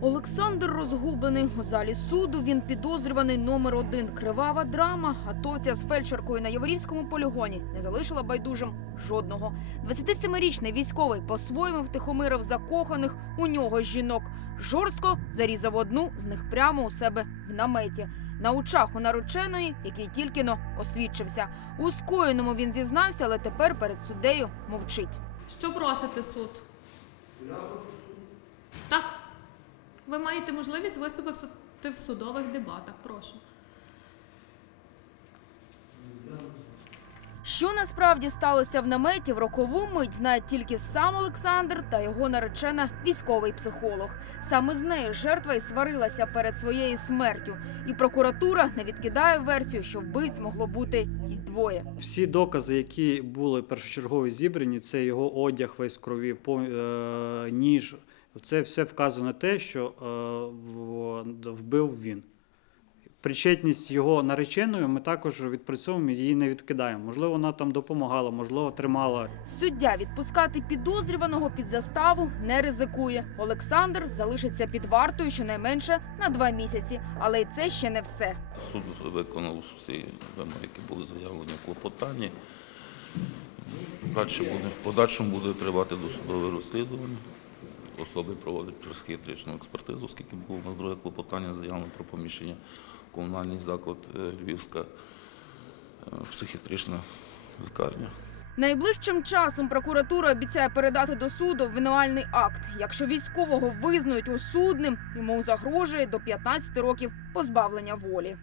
Олександр розгублений у залі суду. Він підозрюваний номер один. Кривава драма. Атовця з фельдшеркою на Яворівському полігоні не залишила байдужим жодного. 27-річний військовий по-своєму втихомирив закоханих у нього жінок. Жорстко зарізав одну з них прямо у себе в наметі. На очах у нареченої, який тільки но освідчився. У скоєному він зізнався, але тепер перед суддею мовчить. Що просите суд? Так. Ви маєте можливість виступити в судових дебатах. Прошу. Що насправді сталося в наметі в рокову мить знає тільки сам Олександр та його наречена військовий психолог. Саме з нею жертва й сварилася перед своєю смертю. І прокуратура не відкидає версію, що вбивць могло бути й двоє. Всі докази, які були першочергово зібрані, це його одяг весь крові, е, ніж. Це все вказує на те, що е, вбив він. Причетність його нареченою ми також відпрацьовуємо, її не відкидаємо. Можливо, вона там допомагала, можливо, тримала. Суддя відпускати підозрюваного під заставу не ризикує. Олександр залишиться під вартою щонайменше на два місяці. Але й це ще не все. Суд виконав всі вимоги, які були заявлені в клопотанні. Далі буде, в подальшому буде тривати досудове розслідування. Особи проводять психіатричну експертизу, оскільки було у нас друге клопотання заявлено про поміщення комунальний заклад е, Львівська е, психіатрична лікарня. Найближчим часом прокуратура обіцяє передати до суду обвинувальний акт. Якщо військового визнають осудним, йому загрожує до 15 років позбавлення волі.